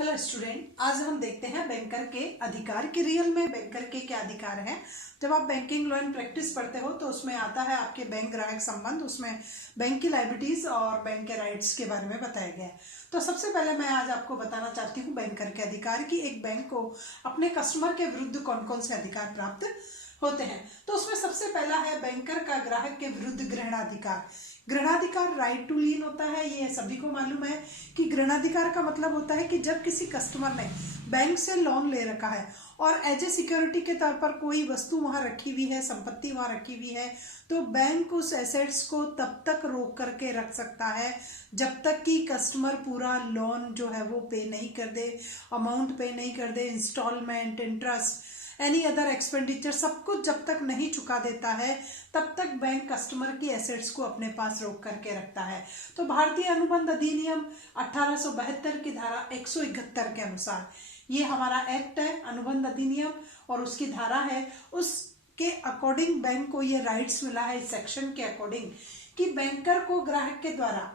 Hello student, आज हम देखते हैं बैंकर के अधिकार कि रियल में बैंकर के क्या अधिकार हैं। जब आप बैंकिंग लॉ एंड प्रैक्टिस पढ़ते हो तो उसमें आता है आपके बैंक ग्राहक संबंध, उसमें बैंक की लायबिलिटीज और बैंक के राइट्स के बारे में बताया गया है। तो सबसे पहले मैं आज आपको बताना चाहती हूँ बैंकर के अधिकार कि एक बैंक को अपने कस्टमर के विरुद्ध कौन कौन से अधिकार प्राप्त होते हैं। तो उसमें सबसे पहला है बैंकर का ग्राहक के विरुद्ध ग्रहणाधिकार। ग्रहणाधिकार राइट टू लीन होता है। ये सभी को मालूम है कि ग्रहणाधिकार का मतलब होता है कि जब किसी कस्टमर ने बैंक से लोन ले रखा है और एज ए सिक्योरिटी के तौर पर कोई वस्तु वहां रखी हुई है, संपत्ति वहां रखी हुई है, तो बैंक उस एसेट्स को तब तक रोक करके रख सकता है जब तक कि कस्टमर पूरा लोन जो है वो पे नहीं कर दे, अमाउंट पे नहीं कर दे, instalment, interest, any other expenditure, सब कुछ जब तक नहीं चुका देता है तब तक बैंक कस्टमर की एसेट्स को अपने पास रोक करके रखता है। तो भारतीय अनुबंध अधिनियम 1872 की धारा 171 के अनुसार ये हमारा एक्ट है, अनुबंध अधिनियम, और उसकी धारा है, उसके अकॉर्डिंग बैंक को ये राइट्स मिला है इस सेक्शन के अकॉर्डिंग कि बैंकर को ग्राहक के द्वारा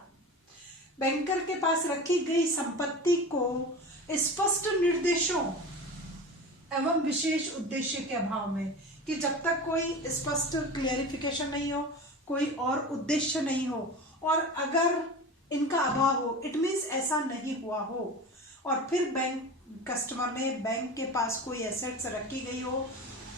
बैंकर के पास रखी गई संपत्ति को स्पष्ट निर्देशों एवं विशेष उद्देश्य के अभाव में, कि जब तक कोई स्पष्ट क्लियरिफिकेशन नहीं हो, कोई और उद्देश्य नहीं हो, और अगर इनका अभाव हो, इट मीन्स ऐसा नहीं हुआ हो, और फिर बैंक कस्टमर ने बैंक के पास कोई एसेट्स रखी गई हो,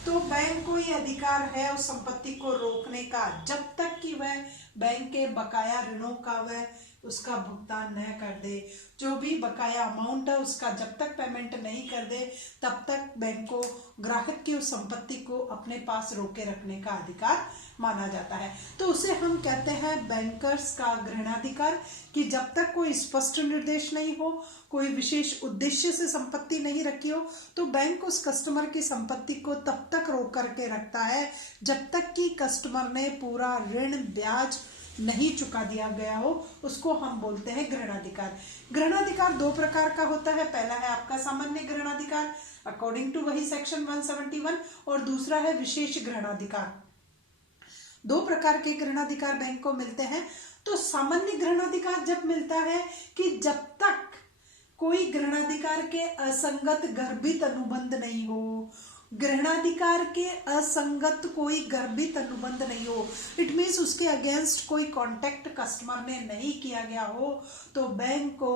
तो बैंक को ये अधिकार है उस संपत्ति को रोकने का जब तक कि वह बैंक के बकाया ऋणों का वह उसका भुगतान न कर दे। जो भी बकाया अमाउंट है उसका जब तक पेमेंट नहीं कर दे तब तक बैंक को ग्राहक की उस संपत्ति को अपने पास रोके रखने का अधिकार माना जाता है। तो उसे हम कहते हैं बैंकर्स का ग्रहणाधिकार, कि जब तक कोई स्पष्ट निर्देश नहीं हो, कोई विशेष उद्देश्य से संपत्ति नहीं रखी हो, तो बैंक उस कस्टमर की संपत्ति को तब तक रोक करके रखता है जब तक कि कस्टमर ने पूरा ऋण ब्याज नहीं चुका दिया गया हो। उसको हम बोलते हैं ग्रहणाधिकार। ग्रहणाधिकार दो प्रकार का होता है। पहला है आपका सामान्य ग्रहणाधिकार अकॉर्डिंग टू वही सेक्शन 171, और दूसरा है विशेष ग्रहणाधिकार। दो प्रकार के ग्रहणाधिकार बैंक को मिलते हैं। तो सामान्य ग्रहणाधिकार जब मिलता है कि जब तक कोई ग्रहणाधिकार के असंगत गर्भित अनुबंध नहीं हो, ग्रहणाधिकार के असंगत कोई गर्भित अनुबंध नहीं हो, इट मीन्स उसके अगेंस्ट कोई कॉन्टेक्ट कस्टमर ने नहीं किया गया हो, तो बैंक को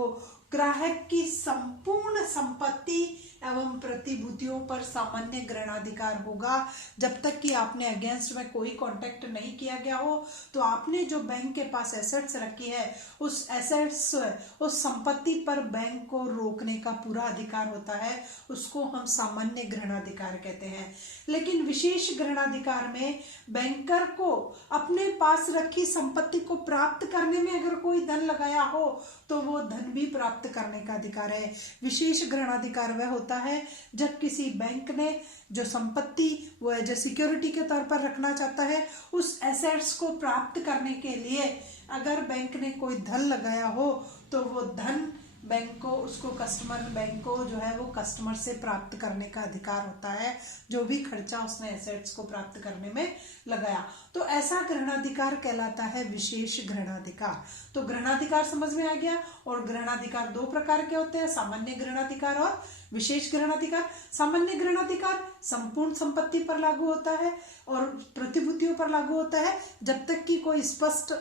ग्राहक की संपूर्ण संपत्ति एवं प्रतिभूतियों पर सामान्य ग्रहणाधिकार होगा। जब तक कि आपने अगेंस्ट में कोई कॉन्टेक्ट नहीं किया गया हो, तो आपने जो बैंक के पास एसेट्स रखी है उस एसेट्स, उस संपत्ति पर बैंक को रोकने का पूरा अधिकार होता है। उसको हम सामान्य ग्रहणाधिकार कहते हैं। लेकिन विशेष ग्रहणाधिकार में बैंकर को अपने पास रखी संपत्ति को प्राप्त करने में अगर कोई धन लगाया हो तो वो धन भी प्राप्त करने का अधिकार है। विशेष ग्रहणाधिकार वह होता है जब किसी बैंक ने जो संपत्ति वो एज ए सिक्योरिटी के तौर पर रखना चाहता है, उस एसेट्स को प्राप्त करने के लिए अगर बैंक ने कोई धन लगाया हो तो वो धन बैंक को, उसको कस्टमर, बैंक को जो है वो कस्टमर से प्राप्त करने का अधिकार होता है, जो भी खर्चा उसने एसेट्स को प्राप्त करने में लगाया। तो ऐसा ग्रहणाधिकार कहलाता है विशेष ग्रहणाधिकार। तो ग्रहणाधिकार समझ में आ गया। और ग्रहणाधिकार दो प्रकार के होते हैं, सामान्य ग्रहणाधिकार और विशेष ग्रहणाधिकार। सामान्य ग्रहणाधिकार संपूर्ण संपत्ति पर लागू होता है और प्रतिभूतियों पर लागू होता है जब तक कि कोई स्पष्ट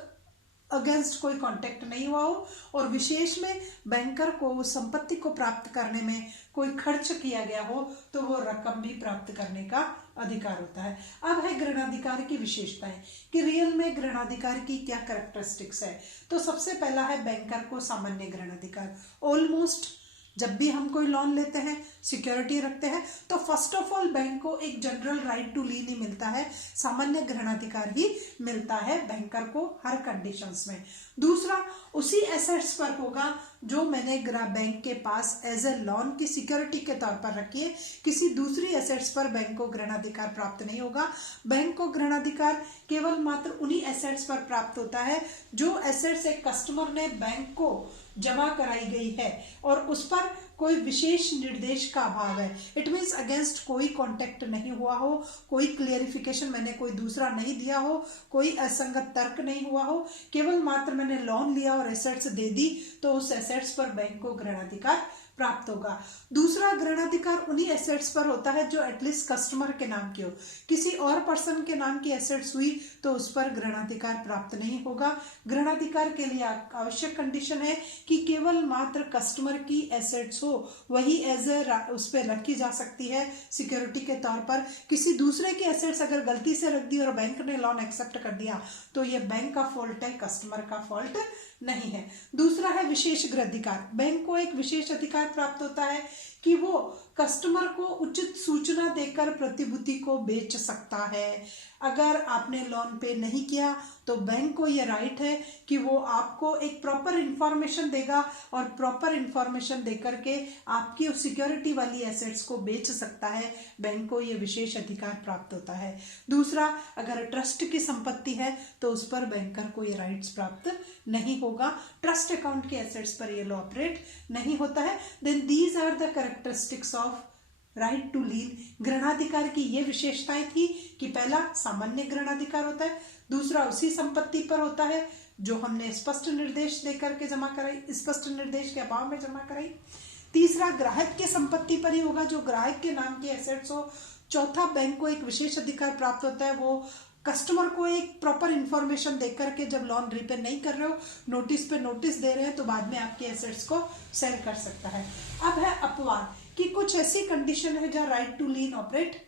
अगेंस्ट कोई कॉन्टेक्ट नहीं हुआ हो, और विशेष में बैंकर को उस संपत्ति को प्राप्त करने में कोई खर्च किया गया हो तो वो रकम भी प्राप्त करने का अधिकार होता है। अब है ग्रहणाधिकार की विशेषताएं कि रियल में ग्रहणाधिकार की क्या कैरेक्टरिस्टिक्स है। तो सबसे पहला है बैंकर को सामान्य ग्रहणाधिकार। ऑलमोस्ट जब भी हम कोई लोन लेते हैं, सिक्योरिटी रखते हैं, तो फर्स्ट ऑफ ऑल बैंक को एक जनरल राइट टू लीन ही मिलता है, सामान्य ग्रहणाधिकार ही मिलता है बैंकर को हर कंडीशंस में। दूसरा, उसी एसेट्स पर होगा जो मैंने बैंक के पास एज ए लोन की सिक्योरिटी के तौर पर रखी है। किसी दूसरी एसेट्स पर बैंक को ग्रहणाधिकार प्राप्त नहीं होगा। बैंक को ग्रहणाधिकार केवल मात्र उन्हीं एसेट्स पर प्राप्त होता है जो एसेट्स एक कस्टमर ने बैंक को जमा कराई गई है और उस पर कोई विशेष निर्देश का अभाव है। इट मीन्स अगेंस्ट कोई कॉन्टेक्ट नहीं हुआ हो, कोई क्लियरिफिकेशन मैंने कोई दूसरा नहीं दिया हो, कोई असंगत तर्क नहीं हुआ हो, केवल मात्र मैंने लोन लिया और एसेट्स दे दी, तो उस एसेट्स पर बैंक को ग्रहणाधिकार प्राप्त होगा। दूसरा, ग्रहणाधिकार उन्हीं एसेट्स पर होता है जो एटलीस्ट कस्टमर के नाम की हो। किसी और पर्सन के नाम की एसेट्स हुई तो उस पर ग्रहणाधिकार प्राप्त नहीं होगा। ग्रहणाधिकार के लिए आवश्यक कंडीशन है कि केवल मात्र कस्टमर की एसेट्स हो, वही एज ए उस पर रखी जा सकती है सिक्योरिटी के तौर पर। किसी दूसरे की एसेट्स अगर गलती से रख दी और बैंक ने लोन एक्सेप्ट कर दिया तो ये बैंक का फॉल्ट है, कस्टमर का फॉल्ट नहीं है। दूसरा है विशेष ग्रहाधिकार। बैंक को एक विशेष अधिकार प्राप्त होता है कि वो कस्टमर को उचित सूचना देकर प्रतिभूति को बेच सकता है। अगर आपने लोन पे नहीं किया तो बैंक को ये राइट है कि वो आपको एक प्रॉपर इंफॉर्मेशन देगा और प्रॉपर इंफॉर्मेशन देकर के आपकी उस सिक्योरिटी वाली एसेट्स को बेच सकता है। बैंक को ये विशेष अधिकार प्राप्त होता है। दूसरा, अगर ट्रस्ट की संपत्ति है तो उस पर बैंकर को ये राइट्स प्राप्त नहीं होगा। ट्रस्ट अकाउंट के एसेट्स पर ये लॉ ऑपरेट नहीं होता है। Then these are the characteristics of right to lien. ग्रहणाधिकार की ये विशेषताएं थी कि पहला, सामान्य ग्रहणाधिकार होता है। दूसरा, उसी संपत्ति पर होता है जो हमने स्पष्ट निर्देश देकर के जमा कराई, स्पष्ट निर्देश के अभाव में जमा कराई। तीसरा, ग्राहक के संपत्ति पर ही होगा जो ग्राहक के नाम की एसेट्स हो। चौथा, बैंक को एक विशेष अधिकार प्राप्त होता है, वो कस्टमर को एक प्रॉपर इंफॉर्मेशन देकर के जब लोन रीपे नहीं कर रहे हो, नोटिस पे नोटिस दे रहे हैं तो बाद में आपके एसेट्स को सेल कर सकता है। अब है अपवाद कि कुछ ऐसी कंडीशन है जहां राइट टू लीन ऑपरेट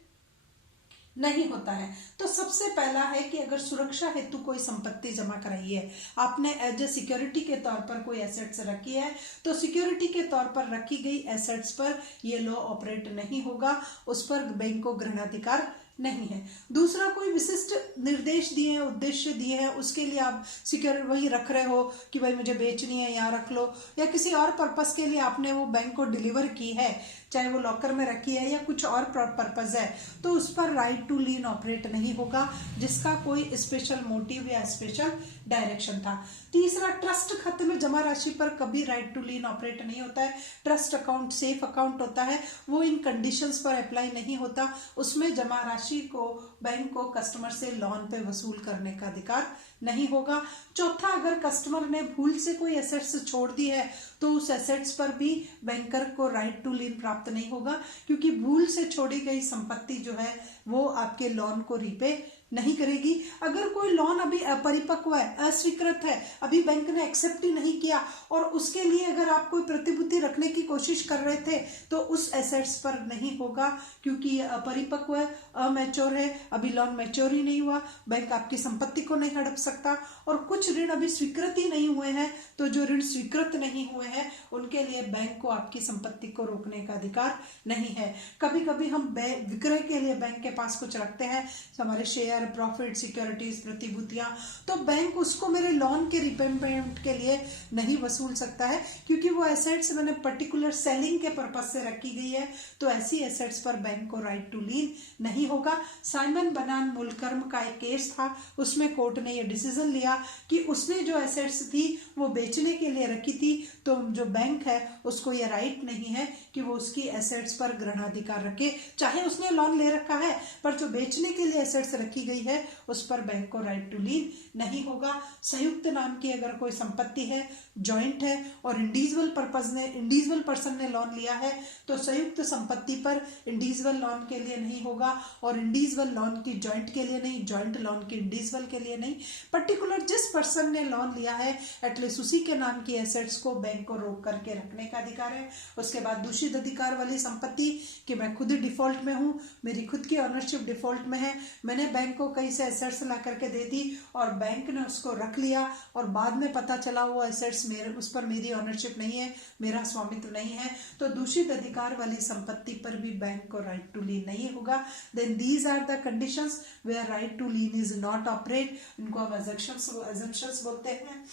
नहीं होता है। तो सबसे पहला है कि अगर सुरक्षा हेतु कोई संपत्ति जमा कराई है, आपने एज ए सिक्योरिटी के तौर पर कोई एसेट्स रखी है, तो सिक्योरिटी के तौर पर रखी गई एसेट्स पर यह लॉ ऑपरेट नहीं होगा, उस पर बैंक को ग्रहणाधिकार नहीं है। दूसरा, कोई विशिष्ट निर्देश दिए हैं, उद्देश्य दिए हैं, उसके लिए आप सिक्योरिटी वही रख रहे हो कि भाई मुझे बेचनी है, यहाँ रख लो, या किसी और पर्पस के लिए आपने वो बैंक को डिलीवर की है, चाहे वो लॉकर में रखी है या कुछ और पर्पस है, तो उस पर राइट टू लीन ऑपरेट नहीं होगा, जिसका कोई स्पेशल मोटिव या स्पेशल डायरेक्शन था। तीसरा, ट्रस्ट खाते में जमा राशि पर कभी राइट टू लीन ऑपरेट नहीं होता है। ट्रस्ट अकाउंट सेफ अकाउंट होता है, वो इन कंडीशंस पर अप्लाई नहीं होता। उसमें जमा राशि को बैंक को कस्टमर से लोन पे वसूल करने का अधिकार नहीं होगा। चौथा, अगर कस्टमर ने भूल से कोई एसेट्स छोड़ दी है तो उस एसेट्स पर भी बैंकर को राइट टू लीन प्राप्त नहीं होगा, क्योंकि भूल से छोड़ी गई संपत्ति जो है वो आपके लोन को रीपे नहीं करेगी। अगर कोई लोन अभी अपरिपक्व है, अस्वीकृत है, अभी बैंक ने एक्सेप्ट ही नहीं किया और उसके लिए अगर आप कोई प्रतिभूति रखने की कोशिश कर रहे थे तो उस एसेट्स पर नहीं होगा, क्योंकि ये अपरिपक्व है, अमैच्योर है, अभी लोन मैच्योर ही नहीं हुआ, बैंक आपकी संपत्ति को नहीं हड़प सकता। और कुछ ऋण अभी स्वीकृत ही नहीं हुए हैं, तो जो ऋण स्वीकृत नहीं हुए हैं उनके लिए बैंक को आपकी संपत्ति को रोकने का अधिकार नहीं है। कभी कभी हम विक्रय के लिए बैंक के पास कुछ रखते हैं, हमारे शेयर, प्रॉफिट, सिक्योरिटीज, प्रतिभूतियां, तो बैंक उसको मेरे लोन के रिपेमेंट के लिए नहीं वसूल सकता है, क्योंकि वो एसेट्स मैंने पर्टिकुलर सेलिंग के पर्पज से रखी गई है, तो ऐसी एसेट्स पर बैंक को राइट टू लीन नहीं होगा। साइमन बनाम मुलकर्म का एक केस था, उसमें कोर्ट ने ये डिसीजन लिया कि उसने जो एसेट्स थी वो बेचने के लिए रखी थी, तो जो बैंक है उसको ये राइट नहीं है कि वो उसकी एसेट्स पर ग्रहणाधिकार रखे, चाहे उसने लोन ले रखा है, पर जो बेचने के लिए एसेट्स रखी गई है उस पर बैंक को राइट टू लीन नहीं होगा। संयुक्त नाम की अगर कोई संपत्ति है, जॉइंट है और इंडिविजुअल पर्सन ने लोन लिया है, तो संयुक्त संपत्ति पर इंडिविजुअल लोन के लिए नहीं होगा और इंडिविजुअल लोन की जॉइंट के लिए नहीं, जॉइंट लोन की इंडिविजुअल के लिए नहीं। पर्टिकुलर जिस पर्सन ने लोन लिया है एटलीस्ट उसी के नाम की एसेट्स को बैंक को रोक करके रखने का अधिकार है। उसके बाद दूषित अधिकार वाली संपत्ति कि मैं खुद डिफॉल्ट में हूँ, मेरी खुद की ऑनरशिप डिफॉल्ट में है, मैंने बैंक को कहीं से एसेट्स ला करके दे दी और बैंक ने उसको रख लिया और बाद में पता चला वो एसेट्स उस पर मेरी ऑनरशिप नहीं है, मेरा स्वामित्व नहीं है, तो दूषित अधिकार वाली संपत्ति पर भी बैंक को राइट टू लीन नहीं होगा। Then these are the conditions where right to lean is not operate, इनको हम अजम्पशंस बोलते हैं।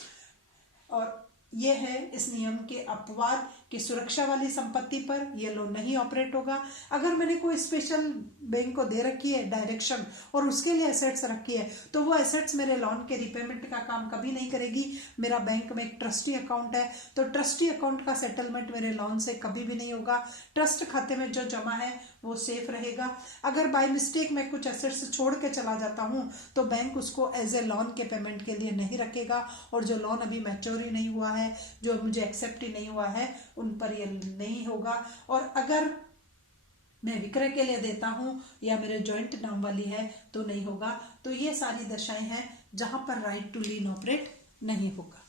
और ये है इस नियम के अपवाद कि सुरक्षा वाली संपत्ति पर यह लोन नहीं ऑपरेट होगा। अगर मैंने कोई स्पेशल बैंक को दे रखी है डायरेक्शन और उसके लिए एसेट्स रखी है, तो वो एसेट्स मेरे लोन के रिपेमेंट का काम कभी नहीं करेगी। मेरा बैंक में एक ट्रस्टी अकाउंट है, तो ट्रस्टी अकाउंट का सेटलमेंट मेरे लोन से कभी भी नहीं होगा। ट्रस्ट खाते में जो जमा है वो सेफ रहेगा। अगर बाय मिस्टेक मैं कुछ एसेट्स छोड़ के चला जाता हूँ तो बैंक उसको एज ए लोन के पेमेंट के लिए नहीं रखेगा और जो लोन अभी मैच्योर ही नहीं हुआ है है, जो मुझे एक्सेप्ट ही नहीं हुआ है, उन पर ये नहीं होगा। और अगर मैं विक्रय के लिए देता हूँ या मेरे जॉइंट नाम वाली है तो नहीं होगा। तो ये सारी दशाएं हैं जहां पर राइट टू लीन ऑपरेट नहीं होगा।